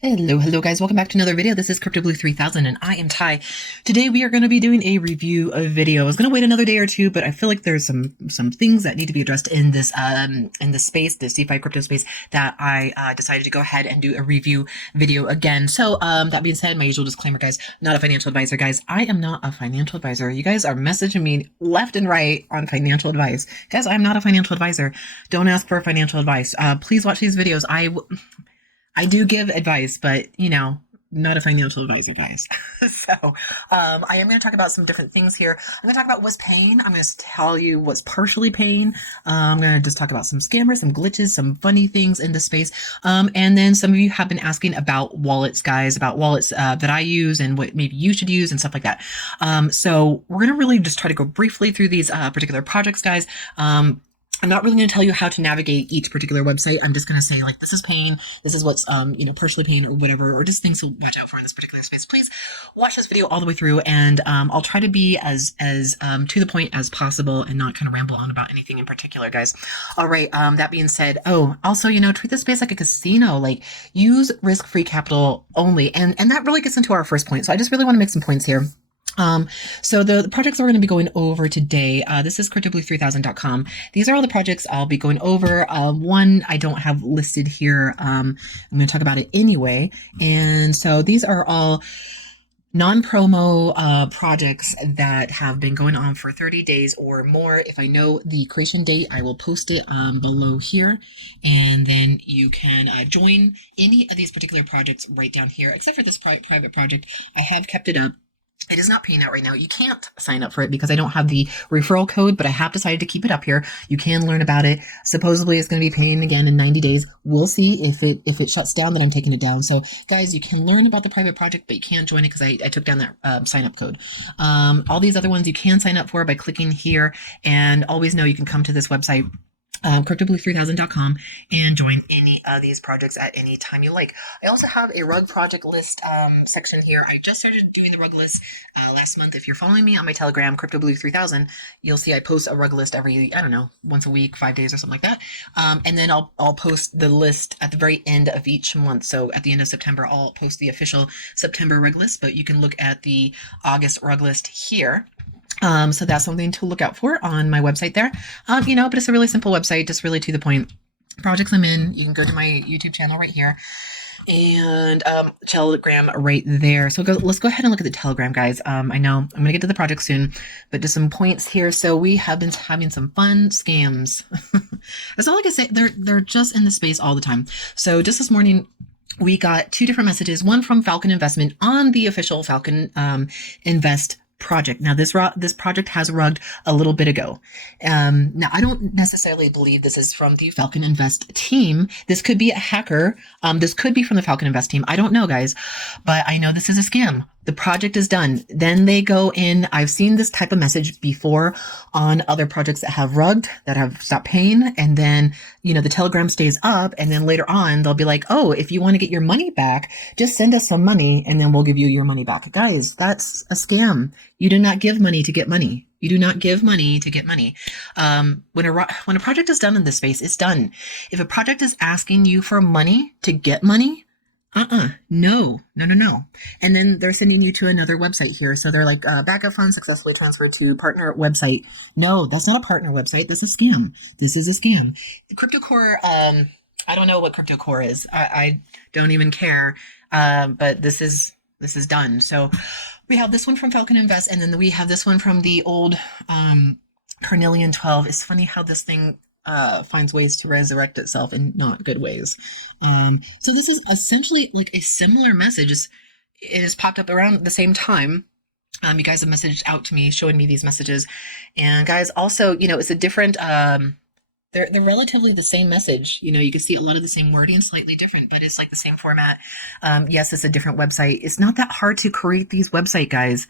Hello guys, welcome back to another video. This is CryptoBlue 3000 and I am Ty. Today we are going to be doing a review of video. I was going to wait another day or two, but I feel like there's some things that need to be addressed in this space, this DeFi crypto space, that I decided to go ahead and do a review video again. So that being said, my usual disclaimer, guys, not a financial advisor, guys. I am not a financial advisor. You guys are messaging me left and right on financial advice. Guys, I'm not a financial advisor. Don't ask for financial advice. Please watch these videos. I do give advice, but, you know, not a financial advisor, guys. So I am going to talk about some different things here. I'm going to talk about what's paying. I'm going to tell you what's partially paying. I'm going to just talk about some scammers, some glitches, some funny things in the space. And then some of you have been asking about wallets, guys, about wallets that I use and what maybe you should use and stuff like that. So we're going to really just try to go briefly through these particular projects, guys. I'm not really going to tell you how to navigate each particular website. I'm just going to say, like, this is paying, this is what's, partially paying or whatever, or just things to watch out for in this particular space. Please watch this video all the way through, and I'll try to be as to the point as possible and not kind of ramble on about anything in particular, guys. All right, that being said, also, treat this space like a casino, like, use risk-free capital only, and that really gets into our first point. So I just really want to make some points here. So the projects we're going to be going over today, this is CryptoBlue3000.com. These are all the projects I'll be going over. One I don't have listed here. I'm going to talk about it anyway. And so these are all non-promo projects that have been going on for 30 days or more. If I know the creation date, I will post it below here, and then you can join any of these particular projects right down here, except for this private project. I have kept it up. It is not paying out right now. You can't sign up for it because I don't have the referral code, but I have decided to keep it up here. You can learn about it. Supposedly it's going to be paying again in 90 days. We'll see if it shuts down, then I'm taking it down. So guys, you can learn about the private project, but you can't join it because I took down that sign up code. All these other ones you can sign up for by clicking here, and always know you can come to this website, CryptoBlue3000.com, and join any of these projects at any time you like. I also have a rug project list section here. I just started doing the rug list last month. If you're following me on my Telegram, CryptoBlue3000, you'll see I post a rug list every, I don't know, once a week, 5 days or something like that. And then I'll post the list at the very end of each month. So at the end of September, I'll post the official September rug list, but you can look at the August rug list here. So that's something to look out for on my website there. But it's a really simple website, just really to the point. Projects I'm in, you can go to my YouTube channel right here, and Telegram right there. So let's go ahead and look at the Telegram, guys. I know I'm going to get to the project soon, but just some points here. So we have been having some fun scams. That's all I can say. They're just in the space all the time. So just this morning, we got 2 different messages, one from Falcon Investment on the official Falcon Invest project. Now this project has rugged a little bit ago. Now I don't necessarily believe this is from the Falcon Invest team. This could be a hacker. This could be from the Falcon Invest team. I don't know, guys, but I know this is a scam. The project is done. Then they go in. I've seen this type of message before on other projects that have rugged, that have stopped paying. And then, the Telegram stays up. And then later on, they'll be like, oh, if you want to get your money back, just send us some money and then we'll give you your money back. Guys, that's a scam. You do not give money to get money. You do not give money to get money. When a project is done in this space, it's done. If a project is asking you for money to get money, no. And then they're sending you to another website here. So they're like, backup funds successfully transferred to partner website. No, that's not a partner website. This is a scam. This is a scam. The CryptoCore, I don't know what CryptoCore is. I don't even care. But this is done. So we have this one from Falcon Invest, and then we have this one from the old Carnelian 12. It's funny how this thing finds ways to resurrect itself in not good ways. So this is essentially like a similar message. It has popped up around the same time. You guys have messaged out to me, showing me these messages. And guys, also, it's a different, they're relatively the same message. You can see a lot of the same wording, slightly different, but it's like the same format. Yes, it's a different website. It's not that hard to create these websites, guys.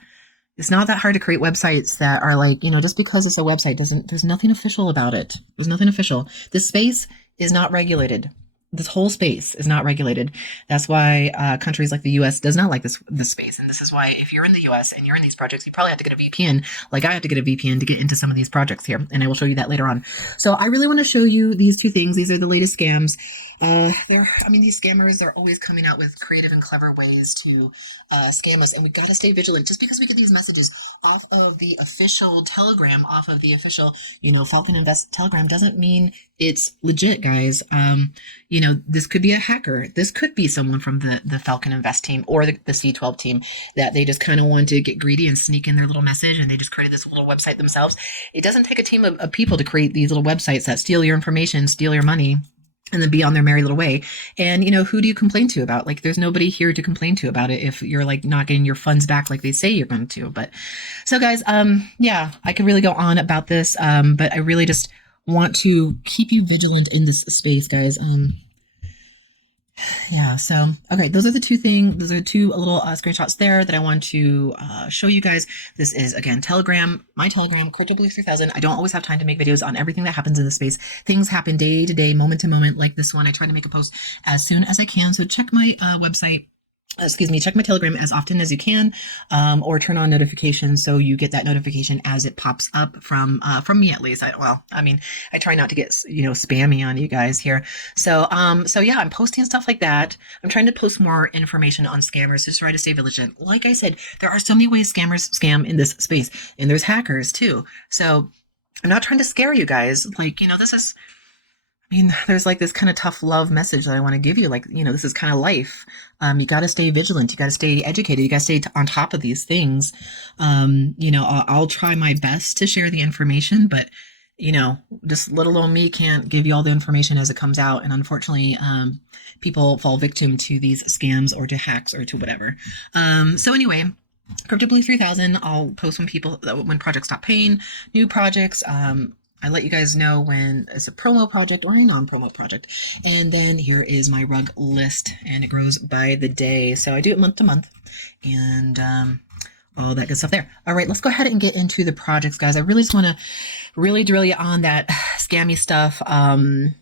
It's not that hard to create websites that are like, just because it's a website there's nothing official about it. There's nothing official. This space is not regulated. This whole space is not regulated. That's why countries like the US does not like this space. And this is why if you're in the US and you're in these projects, you probably have to get a VPN, like I have to get a VPN to get into some of these projects here. And I will show you that later on. So I really want to show you these 2 things. These are the latest scams. these scammers are always coming out with creative and clever ways to scam us, and we got to stay vigilant. Just because we get these messages off of the official Telegram, off of the official, Falcon Invest Telegram, doesn't mean it's legit, guys. This could be a hacker. This could be someone from the Falcon Invest team or the C12 team that they just kind of want to get greedy and sneak in their little message, and they just created this little website themselves. It doesn't take a team of people to create these little websites that steal your information, steal your money, and then be on their merry little way. And, who do you complain to about? Like, there's nobody here to complain to about it if you're like not getting your funds back like they say you're going to. But so guys, yeah, I could really go on about this, but I really just want to keep you vigilant in this space, guys. Yeah, so, okay, those are the two little screenshots there that I want to show you guys. This is, again, Telegram, my Telegram, Quilpi 3000. I don't always have time to make videos on everything that happens in the space. Things happen day to day, moment to moment, like this one. I try to make a post as soon as I can, so check my website. Check my Telegram as often as you can, or turn on notifications so you get that notification as it pops up from me, at least. I try not to get, spammy on you guys here. So yeah, I'm posting stuff like that. I'm trying to post more information on scammers to try to stay vigilant. Like I said, there are so many ways scammers scam in this space, and there's hackers too. So I'm not trying to scare you guys. There's like this kind of tough love message that I want to give you. This is kind of life. You got to stay vigilant. You got to stay educated. You got to stay on top of these things. I'll try my best to share the information, but, just little old me can't give you all the information as it comes out. And unfortunately, people fall victim to these scams or to hacks or to whatever. So anyway, Quilpi 3000, I'll post when projects stop paying, new projects. I let you guys know when it's a promo project or a non-promo project. And then here is my rug list, and it grows by the day. So I do it month to month, and all that good stuff there. All right, let's go ahead and get into the projects, guys. I really just want to really drill you on that scammy stuff. And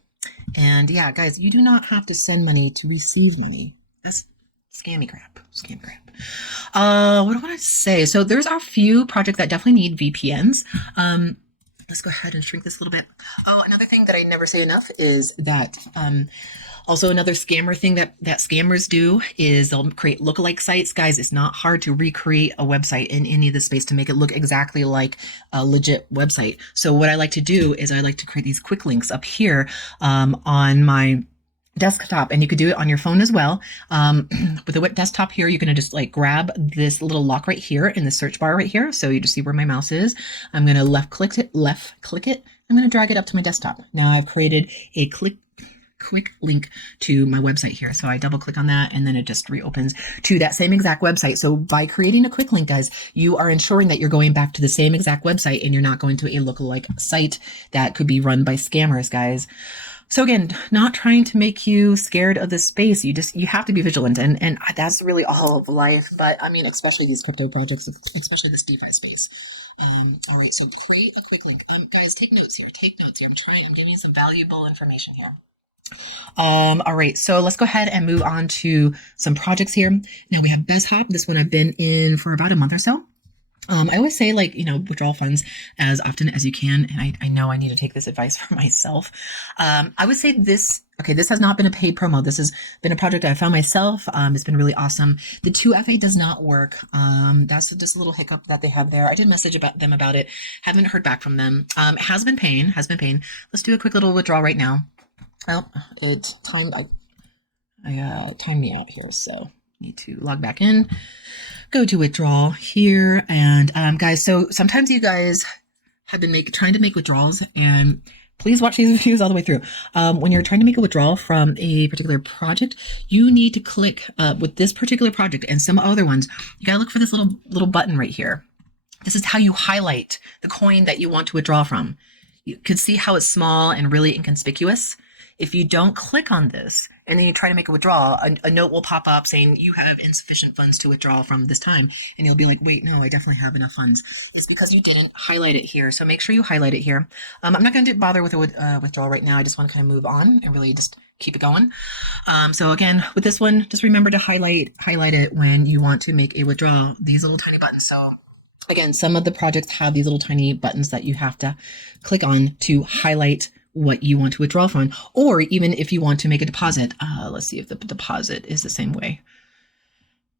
yeah, guys, you do not have to send money to receive money. That's scammy crap. Scam crap. What do I want to say? So there's a few projects that definitely need VPNs. Let's go ahead and shrink this a little bit. Oh, another thing that I never say enough is that also another scammer thing that scammers do is they'll create lookalike sites. Guys, it's not hard to recreate a website in any of this space to make it look exactly like a legit website. So what I like to do is I like to create these quick links up here on my desktop, and you could do it on your phone as well. With the desktop here, you're going to just grab this little lock right here in the search bar right here. So you just see where my mouse is. I'm going to left click it. I'm going to drag it up to my desktop. Now I've created a quick link to my website here. So I double click on that, and then it just reopens to that same exact website. So by creating a quick link, guys, you are ensuring that you're going back to the same exact website, and you're not going to a lookalike site that could be run by scammers, guys. So again, not trying to make you scared of this space. You have to be vigilant, and that's really all of life. But especially these crypto projects, especially this DeFi space. All right, so create a quick link. Guys, take notes here. I'm giving you some valuable information here. All right, so let's go ahead and move on to some projects here. Now we have BestHopt. This one I've been in for about a month or so. I always say withdraw funds as often as you can. And I know I need to take this advice for myself. I would say this has not been a paid promo. This has been a project I found myself. It's been really awesome. The 2FA does not work. That's just a little hiccup that they have there. I did message them about it. Haven't heard back from them. It has been paying. Let's do a quick little withdrawal right now. Well, it timed me out here, so need to log back in. Go to withdrawal here, and guys, so sometimes you guys have been trying to make withdrawals, and please watch these videos all the way through. When you're trying to make a withdrawal from a particular project, you need to click with this particular project and some other ones. You gotta look for this little button right here. This is how you highlight the coin that you want to withdraw from. You can see how it's small and really inconspicuous. If you don't click on this and then you try to make a withdrawal, a note will pop up saying you have insufficient funds to withdraw from this time. And you'll be like, wait, no, I definitely have enough funds. It's because you didn't highlight it here. So make sure you highlight it here. I'm not going to bother with a withdrawal right now. I just want to kind of move on and really just keep it going. So again, with this one, just remember to highlight it when you want to make a withdrawal, these little tiny buttons. So again, some of the projects have these little tiny buttons that you have to click on to highlight what you want to withdraw from, or even if you want to make a deposit. Let's see if the deposit is the same way.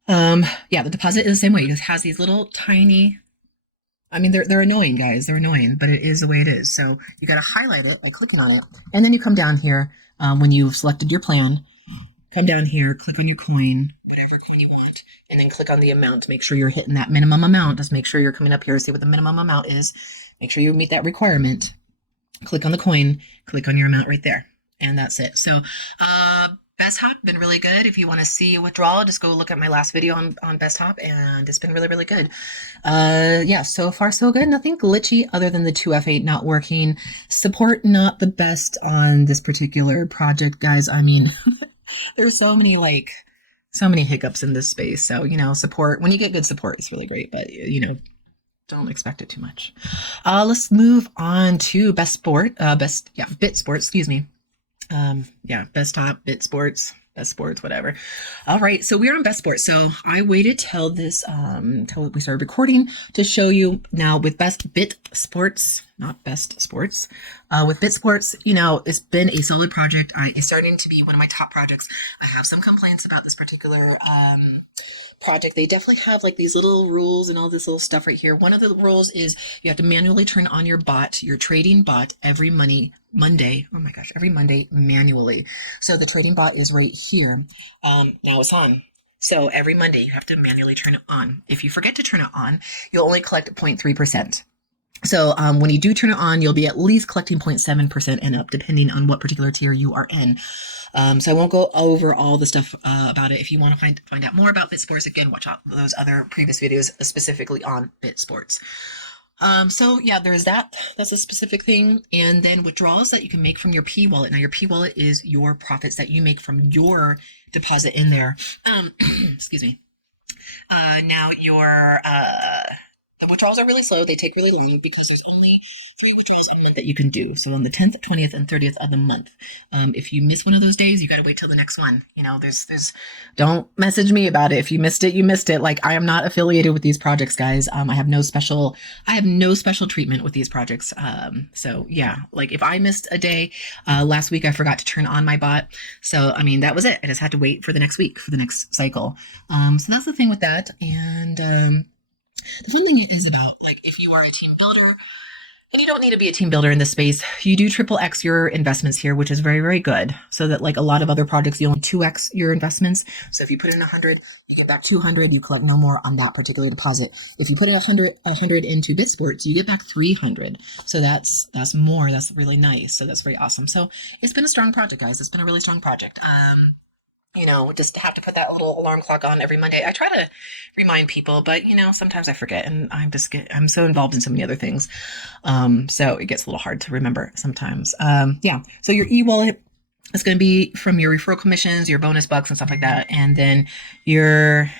Yeah, the deposit is the same way. It has these little tiny, I mean, they're annoying, guys. They're annoying, but it is the way it is. So you got to highlight it by clicking on it. And then you come down here when you've selected your plan, come down here, click on your coin, whatever coin you want, and then click on the amount. Make sure you're hitting that minimum amount. Just make sure you're coming up here to see what the minimum amount is. Make sure you meet that requirement. Click on the coin, click on your amount right there. And that's it. So, BestHopt been really good. If you want to see a withdrawal, just go look at my last video on BestHopt, and it's been really, really good. Yeah, so far so good. Nothing glitchy other than the 2F8 not working. Support not the best on this particular project, guys. I mean, there's so many hiccups in this space. So, support, when you get good support, it's really great, but don't expect it too much. Let's move on to BitSports, excuse me. BestHopt, BitSports, BestSports, whatever. All right, so we're on BestSports. So I waited till we started recording to show you now with BitSports, not Best Sports. With BitSports, it's been a solid project. It's starting to be one of my top projects. I have some complaints about this particular project. They definitely have like these little rules and all this little stuff right here. One of the rules is you have to manually turn on your bot, your trading bot every Monday, manually. So the trading bot is right here. Now it's on. So every Monday you have to manually turn it on. If you forget to turn it on, you'll only collect 0.3%. So when you do turn it on, you'll be at least collecting 0.7% and up, depending on what particular tier you are in. So I won't go over all the stuff about it. If you want to find out more about BitSports, again, watch out those other previous videos specifically on BitSports. So yeah, there's that. That's a specific thing. And then withdrawals that you can make from your P wallet. Now your P wallet is your profits that you make from your deposit in there. Excuse me. Now the withdrawals are really slow. They take really long because there's only 3 withdrawals a month that you can do. So on the 10th, 20th, and 30th of the month. If you miss one of those days, you got to wait till the next one. Don't message me about it. If you missed it, you missed it. Like, I am not affiliated with these projects, guys. I have no special treatment with these projects. So yeah, like if I missed a day, last week I forgot to turn on my bot. So, I mean, that was it. I just had to wait for the next week, for the next cycle. So that's the thing with that. And, the fun thing is about, like, if you are a team builder, and you don't need to be a team builder in this space, you do triple X your investments here, which is very, very good. So that, like a lot of other projects, you only 2X your investments. So if you put in 100, you get back 200, you collect no more on that particular deposit. If you put in 100 into BitSports, you get back 300. So that's more. That's really nice. So that's very awesome. So it's been a strong project, guys. It's been a really strong project. Just have to put that little alarm clock on every Monday. I try to remind people, but sometimes I forget, and I'm so involved in so many other things. So it gets a little hard to remember sometimes. Yeah. So your e-wallet is going to be from your referral commissions, your bonus bucks and stuff like that. And then your,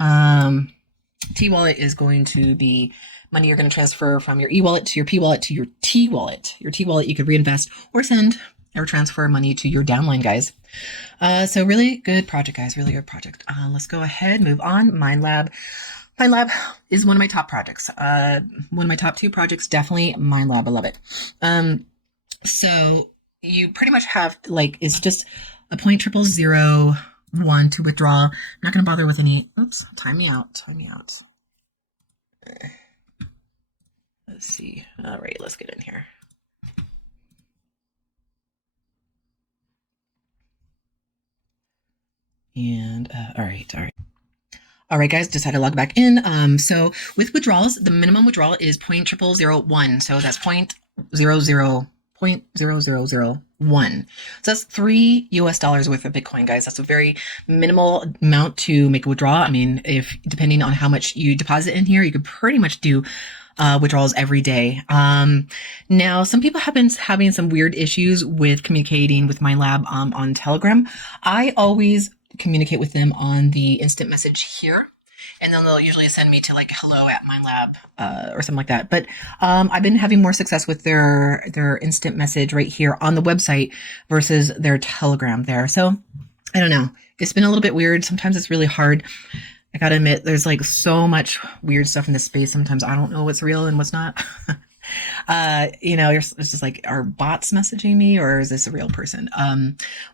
T-wallet is going to be money you're going to transfer from your e-wallet to your P-wallet to your T-wallet. Your T-wallet you could reinvest or send or transfer money to your downline, guys. So really good project, guys. Really good project. Let's go ahead, move on. MineLab. MineLab is one of my top projects. One of my top 2 projects, definitely MineLab. I love it. So you pretty much have, it's just a 0.0001 to withdraw. I'm not going to bother with any, time me out. Let's see. All right, let's get in here. And all right, guys, just had to log back in. So with withdrawals, the minimum withdrawal is 0.0001. So that's 0.0001. So that's $3 worth of Bitcoin, guys. That's a very minimal amount to make a withdrawal. I mean, depending on how much you deposit in here, you could pretty much do withdrawals every day. Now, some people have been having some weird issues with communicating with MineLab on Telegram. I always communicate with them on the instant message here, and then they'll usually send me to hello@MineLab or something like that. But I've been having more success with their instant message right here on the website versus their Telegram there. So I don't know. It's been a little bit weird. Sometimes it's really hard. I gotta admit, there's so much weird stuff in this space. Sometimes I don't know what's real and what's not. It's just like, are bots messaging me or is this a real person?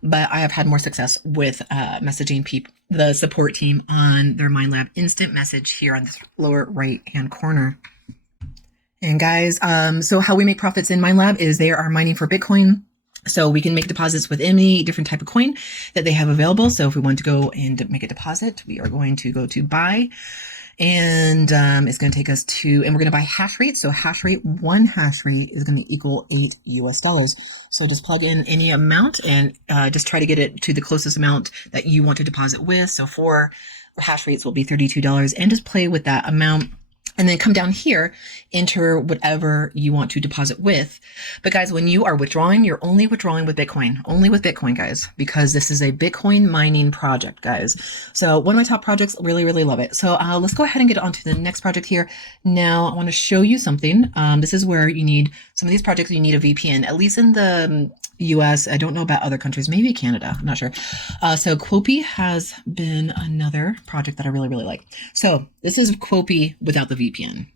But I have had more success with messaging the support team on their MineLab instant message here on the lower right hand corner. And guys, so how we make profits in MineLab is they are mining for Bitcoin. So we can make deposits with any different type of coin that they have available. So if we want to go and make a deposit, we are going to go to buy. And it's going to take us to, and we're going to buy hash rate. So one hash rate is going to equal $8. So just plug in any amount and just try to get it to the closest amount that you want to deposit with. So 4 hash rates will be $32, and just play with that amount. And then come down here, enter whatever you want to deposit with. But guys, when you are withdrawing, you're only withdrawing with Bitcoin, guys, because this is a Bitcoin mining project, guys. So one of my top projects, really, really love it. So let's go ahead and get on to the next project here. Now I want to show you something. This is where you need, some of these projects, you need a VPN, at least in the US. I don't know about other countries, maybe Canada, I'm not sure. So Quopi has been another project that I really, really like. So this is Quopi without the VPN.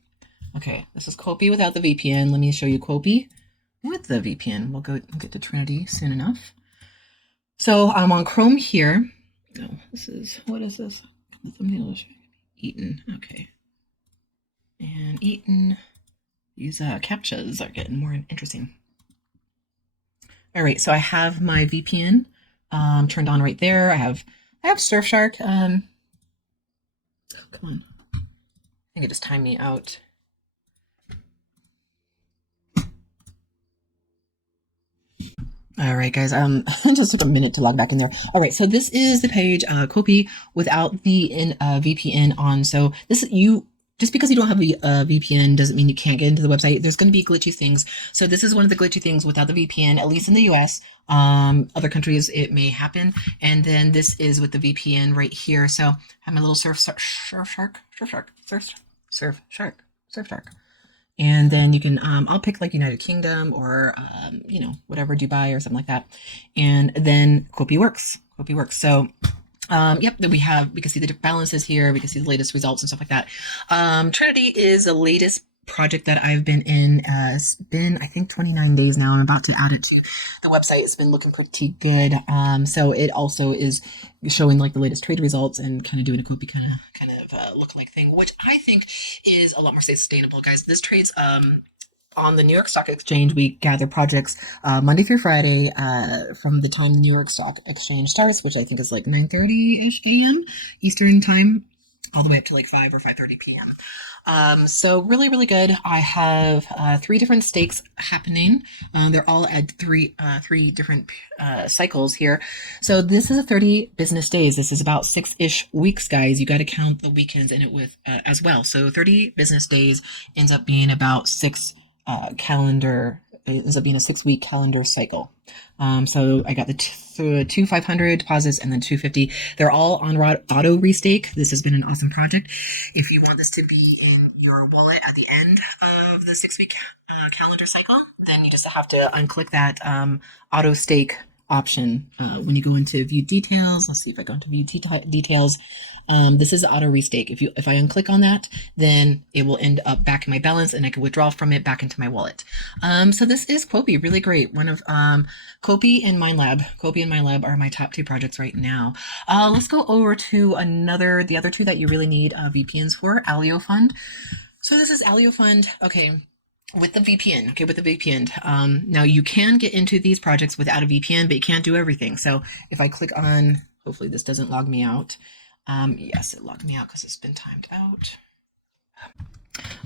Okay, this is Quopi without the VPN. Let me show you Quopi with the VPN. We'll get to Trinity soon enough. So I'm on Chrome here. Oh, what is this? The thumbnail is Eaton. Okay. And Eaton, these CAPTCHAs are getting more interesting. All right, so I have my VPN turned on right there. I have Surfshark. Oh, come on. I think it just timed me out. All right, guys. It just took a minute to log back in there. All right, so this is the page, Quopi without the VPN on. So just because you don't have a VPN doesn't mean you can't get into the website. There's going to be glitchy things. So this is one of the glitchy things without the VPN, at least in the US. Other countries, it may happen. And then this is with the VPN right here. So I have my little Surfshark. And then you can, I'll pick like United Kingdom or, whatever, Dubai or something like that. And then Quopi works. So yep, then we can see the balances here. We can see the latest results and stuff like that. Trinity is the latest project that I've been in. It's been, I think, 29 days now. I'm about to add it to the website. It's been looking pretty good. So it also is showing like the latest trade results and kind of doing a Quopi kind of look-alike thing, which I think is a lot more sustainable, guys. This trades on the New York Stock Exchange. We gather projects Monday through Friday from the time the New York Stock Exchange starts, which I think is like 9:30-ish a.m. Eastern time, all the way up to like 5 or 5:30 p.m. So really, really good. I have 3 different stakes happening. They're all at three different cycles here. So this is a 30 business days. This is about 6-ish weeks, guys. You got to count the weekends in it with as well. So 30 business days ends up being about 6 calendar. It ends up being a 6-week calendar cycle. So I got the two 500 deposits and then 250. They're all on auto restake. This has been an awesome project. If you want this to be in your wallet at the end of the 6-week calendar cycle, then you just have to unclick that auto stake option when you go into view details. Let's see if I go into view details. This is auto restake. If I unclick on that, then it will end up back in my balance and I can withdraw from it back into my wallet. So this is Quopi, really great. One of Quopi and MineLab are my top 2 projects right now. Let's go over to the other 2 that you really need VPNs for, AleoFund. So this is AleoFund. Okay. With the VPN. Now you can get into these projects without a VPN, but you can't do everything. So if I click on, hopefully this doesn't log me out. Yes, it logged me out because it's been timed out.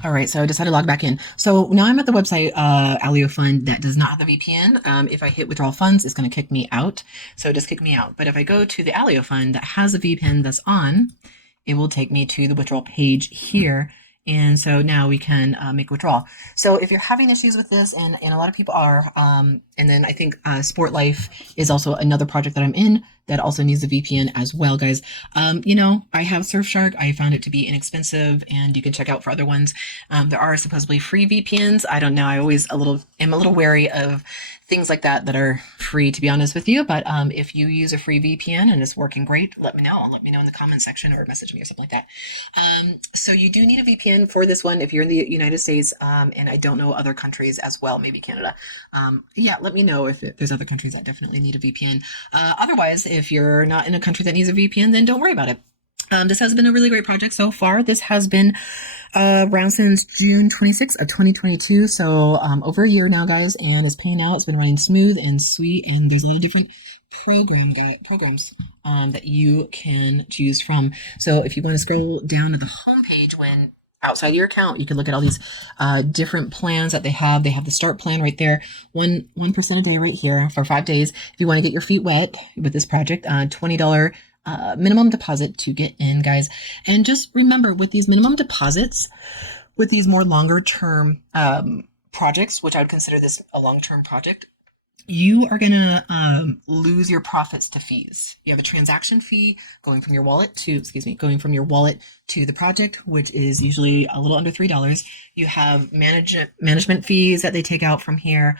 All right, so I decided to log back in. So now I'm at the website, AleoFund, that does not have the VPN. If I hit withdrawal funds, it's going to kick me out. So just kick me out. But if I go to the AleoFund that has a VPN that's on, it will take me to the withdrawal page here. And so now we can make a withdrawal. So if you're having issues with this, and a lot of people are, and then I think SportLife is also another project that I'm in that also needs a VPN as well, guys. I have Surfshark. I found it to be inexpensive, and you can check out for other ones. There are supposedly free VPNs. I don't know. I always am a little wary of things like that are free, to be honest with you. But if you use a free VPN and it's working great, let me know. Let me know in the comment section or message me or something like that. So you do need a VPN for this one if you're in the United States, and I don't know other countries as well, maybe Canada. Let me know if there's other countries that definitely need a VPN. Otherwise, if you're not in a country that needs a VPN, then don't worry about it. This has been a really great project so far. This has been around since June 26th of 2022. So over a year now, guys, and it's paying out. It's been running smooth and sweet, and there's a lot of different programs that you can choose from. So if you want to scroll down to the homepage when outside of your account, you can look at all these different plans that they have. They have the start plan right there, 1% a day right here for 5 days. If you want to get your feet wet with this project, $20 minimum deposit to get in, guys. And just remember, with these minimum deposits, with these more longer term projects, which I would consider this a long-term project, you are going to lose your profits to fees. You have a transaction fee going from your wallet to the project, which is usually a little under $3. You have management fees that they take out from here,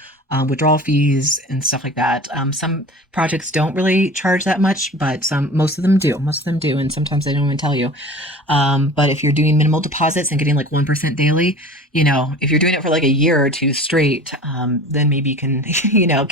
withdrawal fees and stuff like that. Some projects don't really charge that much, but most of them do. And sometimes they don't even tell you. But if you're doing minimal deposits and getting like 1% daily, if you're doing it for like a year or two straight, then maybe you can,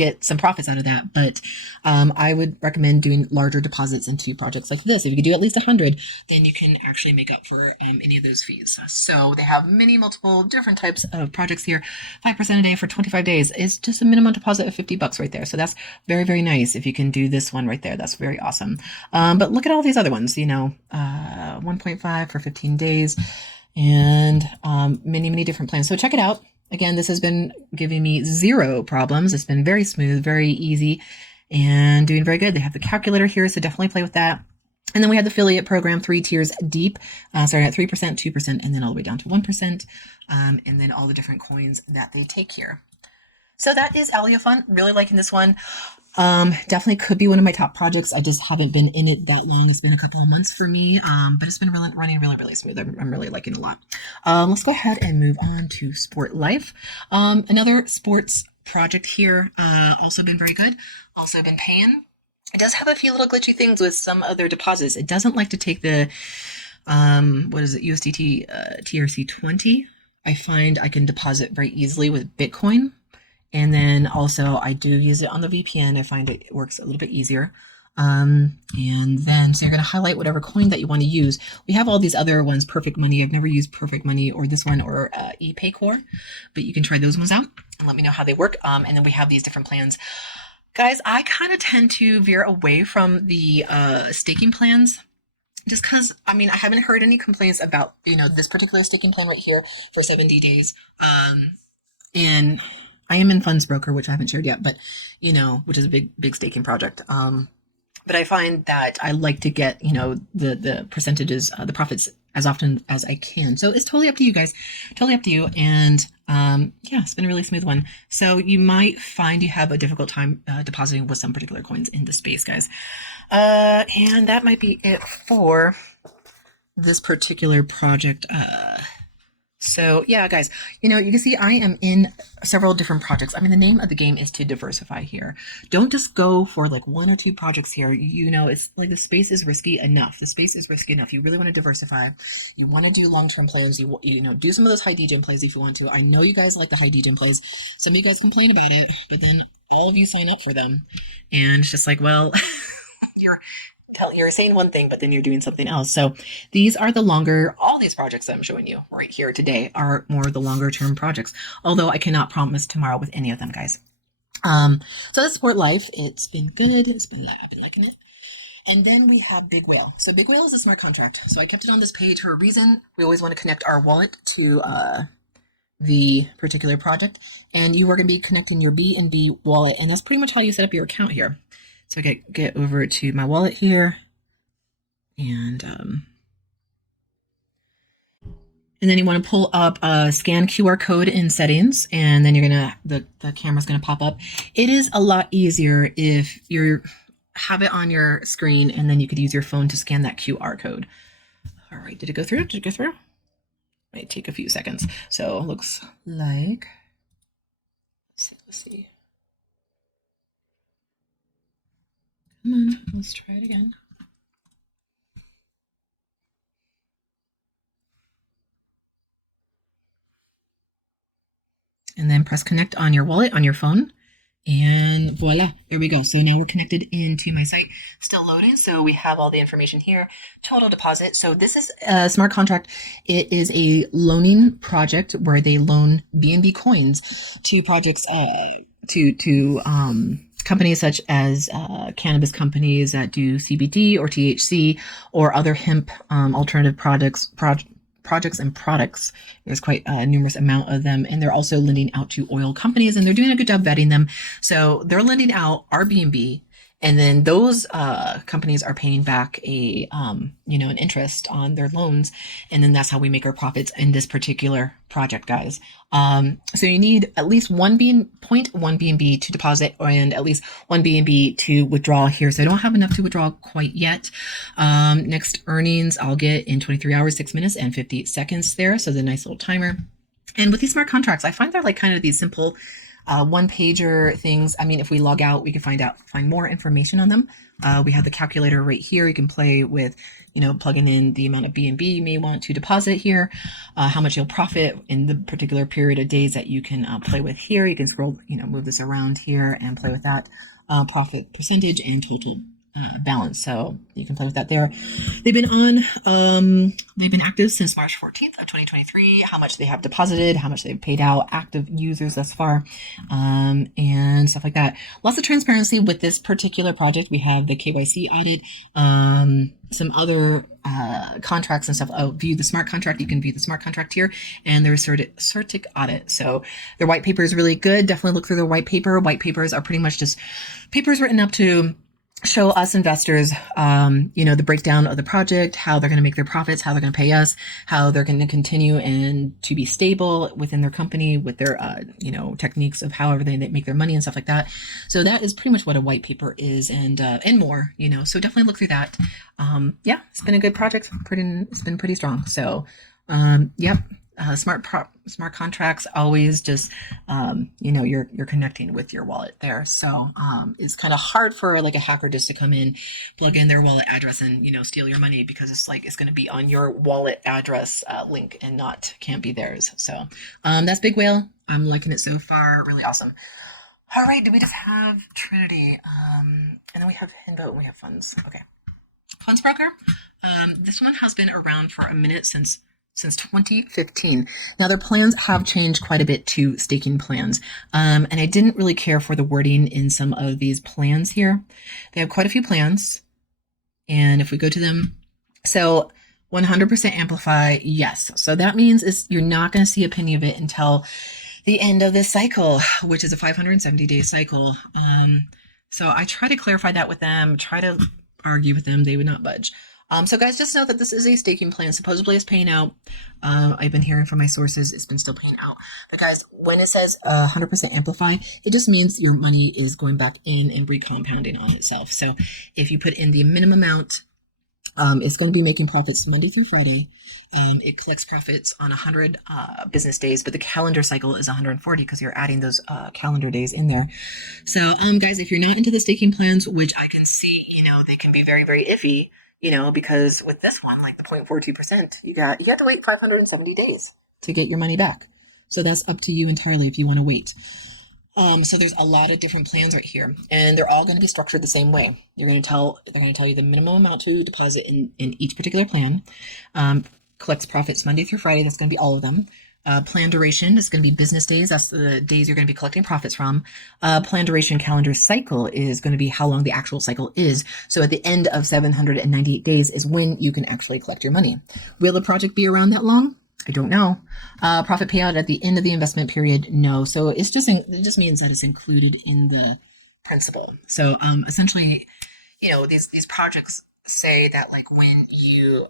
get some profits out of that. But I would recommend doing larger deposits into projects like this. If you could do at least 100, then you can actually make up for any of those fees. So they have multiple different types of projects here. 5% a day for 25 days is just a minimum deposit of $50 right there. So that's very, very nice. If you can do this one right there, that's very awesome. But look at all these other ones, 1.5 for 15 days and many different plans. So check it out. Again, this has been giving me zero problems. It's been very smooth, very easy, and doing very good. They have the calculator here, so definitely play with that. And then we have the affiliate program, 3 tiers deep, starting at 3%, 2%, and then all the way down to 1%, and then all the different coins that they take here. So that is AleoFund. Really liking this one. Definitely could be one of my top projects. I just haven't been in it that long. It's been a couple of months for me, but it's been running really smooth. I'm really liking it a lot. Let's go ahead and move on to SportLife. Another sports project here. Also been very good. Also been paying. It does have a few little glitchy things with some other deposits. It doesn't like to take the, USDT TRC20. I find I can deposit very easily with Bitcoin. And then also I do use it on the VPN. I find it works a little bit easier. And then, so you're going to highlight whatever coin that you want to use. We have all these other ones, Perfect Money. I've never used Perfect Money or this one or ePayCore, but you can try those ones out and let me know how they work. And then we have these different plans. Guys, I kind of tend to veer away from the staking plans just because, I haven't heard any complaints about, this particular staking plan right here for 70 days. And I am in Funds Broker, which I haven't shared yet, but, which is a big staking project. But I find that I like to get, the percentages, the profits as often as I can. So it's totally up to you guys, totally up to you. And it's been a really smooth one. So you might find you have a difficult time depositing with some particular coins in the space, guys. And that might be it for this particular project. So yeah, guys, you can see I am in several different projects. The name of the game is to diversify here. Don't just go for like 1 or 2 projects here. It's like the space is risky enough. You really want to diversify. You want to do long-term plans. You do some of those high degen plays if you want to. I know you guys like the high degen plays. Some of you guys complain about it, but then all of you sign up for them. And it's just like, well, you're saying one thing, but then you're doing something else. So these are all these projects that I'm showing you right here today are more the longer term projects, although I cannot promise tomorrow with any of them, guys. So that's SportLife. It's been good. I've been liking it. And then we have BigWhale. So BigWhale is a smart contract. So I kept it on this page for a reason. We always want to connect our wallet to the particular project, and you are going to be connecting your BNB wallet, and that's pretty much how you set up your account here. So I get over to my wallet here, and then you want to pull up a scan QR code in settings, and then the camera's gonna pop up. It is a lot easier if you're have it on your screen, and then you could use your phone to scan that QR code. All right, did it go through? Did it go through? Might take a few seconds. So it looks like, let's see. Come on, let's try it again. And then press connect on your wallet on your phone. And voila, there we go. So now we're connected into my site, still loading. So we have all the information here, total deposit. So this is a smart contract. It is a loaning project where they loan BNB coins to projects, to companies such as cannabis companies that do CBD or THC or other hemp alternative projects and products. There's quite a numerous amount of them, and they're also lending out to oil companies, and they're doing a good job vetting them. So they're lending out Airbnb, and then those companies are paying back an interest on their loans, and then that's how we make our profits in this particular project, guys. So you need at least 0.1 BNB to deposit and at least 1 BNB to withdraw here. So I don't have enough to withdraw quite yet. Next earnings I'll get in 23 hours, 6 minutes, and 58 seconds there. So the nice little timer. And with these smart contracts, I find they're like kind of these simple one-pager things. I mean, if we log out, we can find more information on them. We have the calculator right here. You can play with, plugging in the amount of BNB you may want to deposit here, how much you'll profit in the particular period of days that you can play with here. You can scroll, move this around here and play with that profit percentage and total balance. So you can play with that there. They've been active since March 14th of 2023. How much they have deposited, how much they've paid out, active users thus far, and stuff like that. Lots of transparency with this particular project. We have the KYC audit, some other contracts and stuff. View the smart contract. You can view the smart contract here, and there's certic audit. So their white paper is really good. Definitely look through their white paper. White papers are pretty much just papers written up to show us investors, the breakdown of the project, how they're going to make their profits, how they're going to pay us, how they're going to continue and to be stable within their company with their, techniques of however they make their money and stuff like that. So that is pretty much what a white paper is, and more, so definitely look through that. It's been a good project. It's been pretty strong. So, yep. Smart contracts always just, you're connecting with your wallet there. So it's kind of hard for like a hacker just to come in, plug in their wallet address and, steal your money, because it's going to be on your wallet address link and can't be theirs. So that's BigWhale. I'm liking it so far. Really awesome. All right. Do we just have Trinity? And then we have Henbbo and we have funds. Okay. Funds broker. This one has been around for a minute since 2015. Now their plans have changed quite a bit to staking plans. And I didn't really care for the wording in some of these plans here. They have quite a few plans. And if we go to them, so 100% amplify, yes. So that means you're not going to see a penny of it until the end of this cycle, which is a 570-day cycle. So I try to clarify that with them, try to argue with them. They would not budge. So guys, just know that this is a staking plan. Supposedly it's paying out. I've been hearing from my sources, it's been still paying out. But guys, when it says 100% amplify, it just means your money is going back in and recompounding on itself. So if you put in the minimum amount, it's going to be making profits Monday through Friday. It collects profits on 100 business days, but the calendar cycle is 140 because you're adding those calendar days in there. So guys, if you're not into the staking plans, which I can see, they can be very, very iffy, because with this one, like the 0.42%, you have to wait 570 days to get your money back. So that's up to you entirely if you want to wait. So there's a lot of different plans right here, and they're all going to be structured the same way. They're going to tell you the minimum amount to deposit in each particular plan. Collects profits Monday through Friday. That's going to be all of them. Plan duration is going to be business days. That's the days you're going to be collecting profits from. Plan duration calendar cycle is going to be how long the actual cycle is. So at the end of 798 days is when you can actually collect your money. Will the project be around that long? I don't know. Profit payout at the end of the investment period? No. So it just means that it's included in the principal. So essentially, these projects say that like when you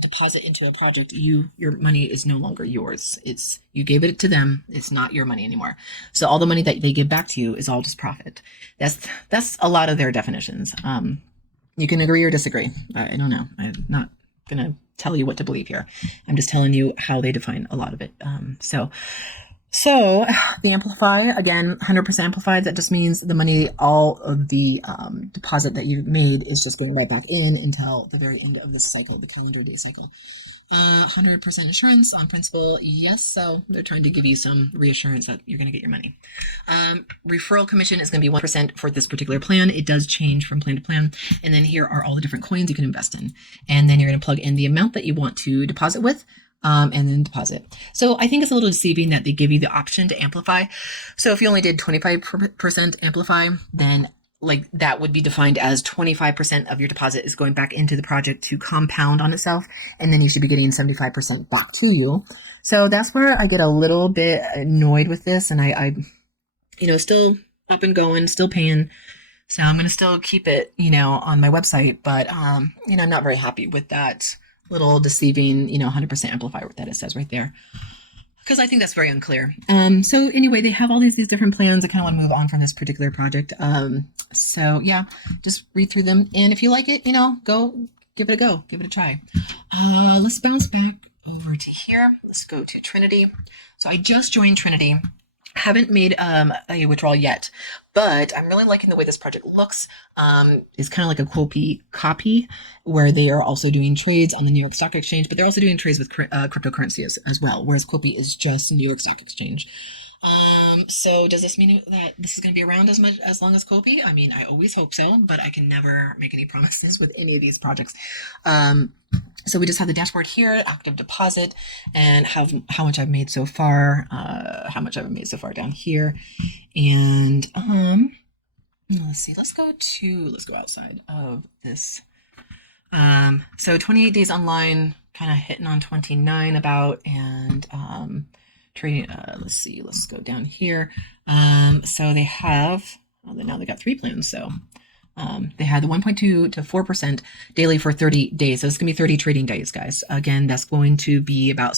deposit into a project, your money is no longer yours. It's you gave it to them. It's not your money anymore. So all the money that they give back to you is all just profit. That's a lot of their definitions. You can agree or disagree. I don't know. I'm not gonna tell you what to believe here. I'm just telling you how they define a lot of it. So the amplify, again, 100% amplified, that just means the money, all of the deposit that you've made is just going right back in until the very end of this cycle, the calendar day cycle. 100% assurance on principal, yes. So they're trying to give you some reassurance that you're going to get your money. Referral commission is going to be 1% for this particular plan. It does change from plan to plan. And then here are all the different coins you can invest in. And then you're going to plug in the amount that you want to deposit with. And then deposit. So I think it's a little deceiving that they give you the option to amplify. So if you only did 25% amplify, then like that would be defined as 25% of your deposit is going back into the project to compound on itself. And then you should be getting 75% back to you. So that's where I get a little bit annoyed with this. And I still up and going, still paying. So I'm going to still keep it, on my website, but, I'm not very happy with that little deceiving, 100% amplifier that it says right there, because I think that's very unclear. So anyway, they have all these different plans. I kind of want to move on from this particular project. So yeah, just read through them. And if you like it, go give it a go, give it a try. Let's bounce back over to here. Let's go to Trinity. So I just joined Trinity. Haven't made a withdrawal yet, but I'm really liking the way this project looks. It's kind of like a Quopi copy, where they are also doing trades on the New York Stock Exchange, but they're also doing trades with cryptocurrency as well, whereas Quilpi is just New York Stock Exchange. So does this mean that this is going to be around as long as Quopi? I mean, I always hope so, but I can never make any promises with any of these projects. So we just have the dashboard here, active deposit, and how much I've made so far, down here. And let's see, let's go outside of this. So 28 days online, kind of hitting on 29 about, and trading, let's go down here. So they have, now they got 3 plans. So they had the 1.2 to 4% daily for 30 days. So it's going to be 30 trading days, guys. Again, that's going to be about a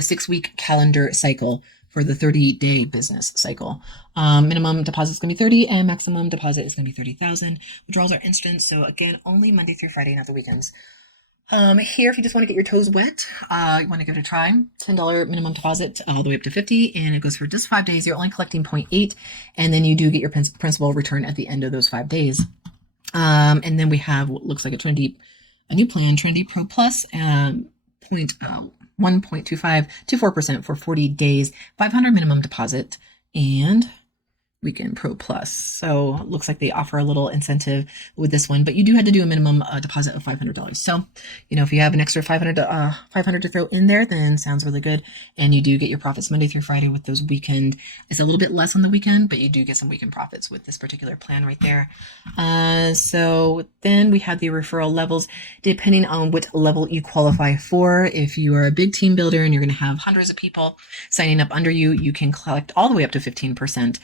6-week calendar cycle for the 30-day business cycle. Minimum deposit is going to be 30 and maximum deposit is going to be 30,000. Withdrawals are instant. So again, only Monday through Friday, not the weekends. Here, if you just want to get your toes wet, you want to give it a try, $10 minimum deposit all the way up to 50, and it goes for just 5 days. You're only collecting 0.8, and then you do get your principal return at the end of those 5 days. And then we have what looks like a new plan, Trinity Pro Plus, 1.25 to 4% for 40 days, 500 minimum deposit, and Weekend Pro Plus. So it looks like they offer a little incentive with this one, but you do have to do a minimum deposit of $500. So, if you have an extra 500 to throw in there, then sounds really good. And you do get your profits Monday through Friday with those weekend. It's a little bit less on the weekend, but you do get some weekend profits with this particular plan right there. So then we have the referral levels, depending on what level you qualify for. If you are a big team builder and you're going to have hundreds of people signing up under you, you can collect all the way up to 15%.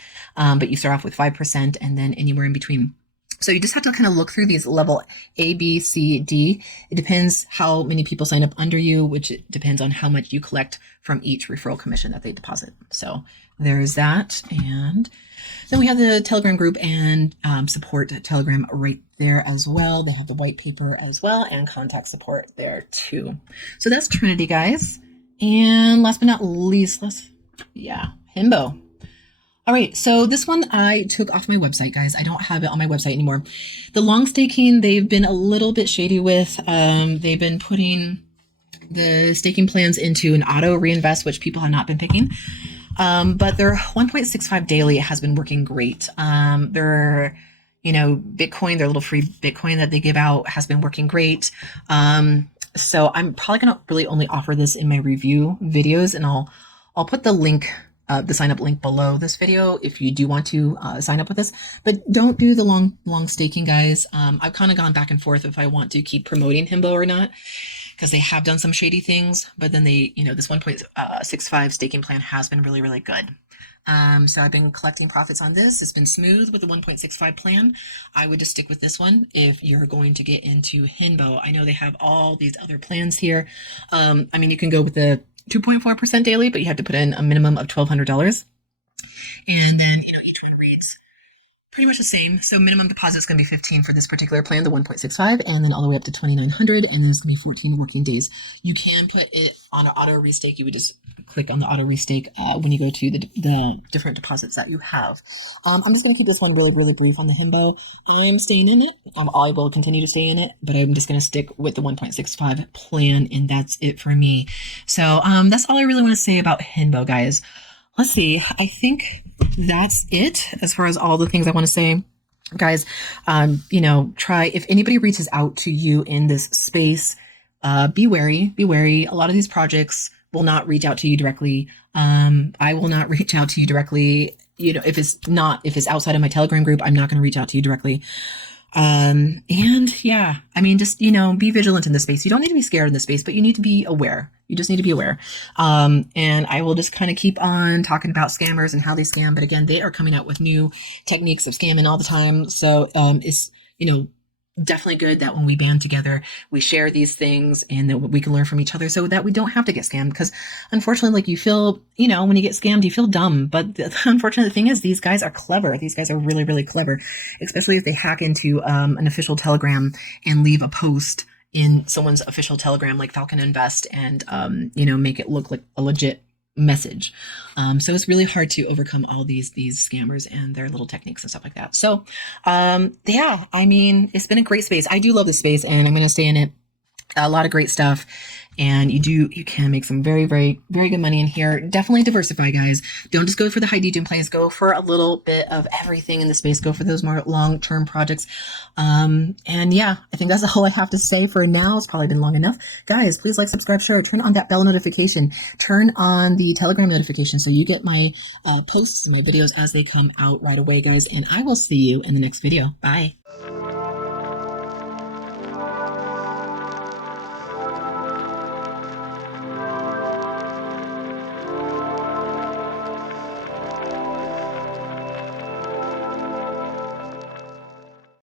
But you start off with 5% and then anywhere in between. So you just have to kind of look through these level A, B, C, D. It depends how many people sign up under you, which depends on how much you collect from each referral commission that they deposit. So there's that. And then we have the Telegram group and support Telegram right there as well. They have the white paper as well and contact support there too. So that's Trinity, guys. And last but not least, Henbbo. All right, so this one I took off my website, guys. I don't have it on my website anymore. The long staking, they've been a little bit shady with. They've been putting the staking plans into an auto reinvest, which people have not been picking. But their 1.65 daily has been working great. Their, Bitcoin, their little free Bitcoin that they give out has been working great. So I'm probably going to really only offer this in my review videos, and I'll put the link, the sign up link below this video if you do want to sign up with this, but don't do the long staking, guys. I've kind of gone back and forth if I want to keep promoting Henbbo or not, because they have done some shady things, but then they, this 1.65 staking plan has been really, really good. So I've been collecting profits on this. It's been smooth with the 1.65 plan. I would just stick with this one if you're going to get into Henbbo. I know they have all these other plans here. You can go with the 2.4% daily, but you have to put in a minimum of $1,200. And then, each one reads pretty much the same. So minimum deposit is going to be 15 for this particular plan, the 1.65, and then all the way up to 2,900, and then it's going to be 14 working days. You can put it on an auto restake. You would just click on the auto restake when you go to the different deposits that you have. I'm just going to keep this one really, really brief on the Henbbo. I'm staying in it. I will continue to stay in it, but I'm just going to stick with the 1.65 plan, and that's it for me. So that's all I really want to say about Henbbo, guys. Let's see. I think that's it as far as all the things I want to say. Guys, try, if anybody reaches out to you in this space, be wary. A lot of these projects will not reach out to you directly. I will not reach out to you directly. If it's outside of my Telegram group, I'm not going to reach out to you directly. Just, be vigilant in this space. You don't need to be scared in this space, but you need to be aware. You just need to be aware. And I will just kind of keep on talking about scammers and how they scam. But again, they are coming out with new techniques of scamming all the time. So, it's, definitely good that when we band together, we share these things and that we can learn from each other so that we don't have to get scammed. Because unfortunately, you feel, when you get scammed, you feel dumb. But the unfortunate thing is these guys are clever. These guys are really, really clever, especially if they hack into an official Telegram and leave a post in someone's official Telegram like Falcon Invest and, make it look like a legit message. So it's really hard to overcome all these scammers and their little techniques and stuff like that. So, it's been a great space. I do love this space and I'm going to stay in it. A lot of great stuff. And you can make some very, very, very good money in here. Definitely diversify, guys. Don't just go for the high degen plays. Go for a little bit of everything in the space. Go for those more long-term projects. I think that's all I have to say for now. It's probably been long enough. Guys, please like, subscribe, share, turn on that bell notification, turn on the Telegram notification so you get my posts and my videos as they come out right away, guys. And I will see you in the next video. Bye.